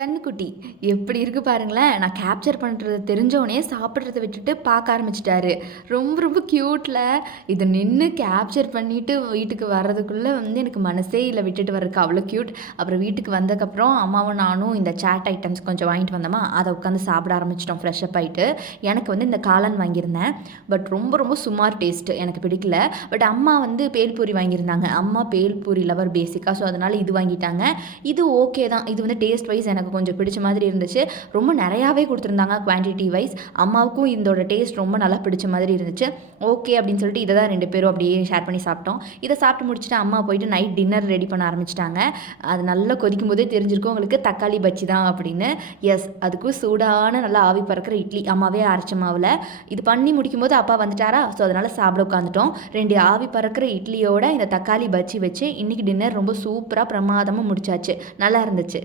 கன்னுக்குட்டி எப்படி இருக்கு பாருங்களேன்! நான் கேப்சர் பண்றது தெரிஞ்சோனே சாப்பிடுறத விட்டுட்டு பார்க்க ஆரம்பிச்சுட்டாரு. ரொம்ப ரொம்ப கியூட்ல. இத நின்னு கேப்சர் பண்ணிட்டு வீட்டுக்கு வர்றதுக்குள்ள எனக்கு மனசே இல்ல விட்டுட்டு வர்றதுக்கு. அவ்ளோ கியூட். அப்புறம் வீட்டுக்கு வந்ததுக்கப்புறம் அம்மாவும் நானும் இந்த சாட் ஐட்டம்ஸ் கொஞ்சம் வாங்கிட்டு வந்தோமா, அத உட்காந்து சாப்பிட ஆரம்பிச்சுட்டோம் ஃப்ரெஷ் அப் ஆயிட்டு. எனக்கு இந்த காளான் வாங்கியிருந்தேன். பட் ரொம்ப ரொம்ப சுமார் டேஸ்ட். எனக்கு பிடிக்கல. பட் அம்மா பேல்பூரி வாங்கியிருந்தாங்க. அம்மா பேல்பூரி லவர் பேசிக்கா. ஸோ அதனால இது வாங்கிட்டாங்க. இது ஓகே தான். இது டேஸ்ட் வைஸ் எனக்கு கொஞ்சம் பிடிச்ச மாதிரி இருந்துச்சு. ரொம்ப நெறையாவே குடுத்துருந்தாங்க குவான்டிட்டி வைஸ். அம்மாவுக்கும் இதோட டேஸ்ட் ரொம்ப நல்லா பிடிச்ச மாதிரி இருந்துச்சு. ஓகே அப்படின்னு சொல்லிட்டு இத தான் 2 பேரும் அப்படியே ஷேர் பண்ணி சாப்பிட்டோம். இத சாப்பிட்டு முடிச்சுட்டு அம்மா போயிட்டு நைட் டின்னர் ரெடி பண்ண ஆரம்பிச்சுட்டாங்க. அது நல்லா கொதிக்கும்போதே தெரிஞ்சிருக்கும் உங்களுக்கு தக்காளி பஜ்ஜி தான் அப்படின்னு. எஸ் அதுக்கும் சூடான நல்லா ஆவி பறக்கிற இட்லி அம்மாவே அரைச்ச மாவுல. இது பண்ணி முடிக்கும்போது அப்பா வந்துட்டாரா, ஸோ அதனால சாப்பிட உட்காந்துட்டோம். 2 ஆவி பறக்கிற இட்லியோட இந்த தக்காளி பஜ்ஜி வச்சு இன்னைக்கு டின்னர் ரொம்ப சூப்பரா பிரமாதமா முடிச்சாச்சு. நல்லா இருந்துச்சு.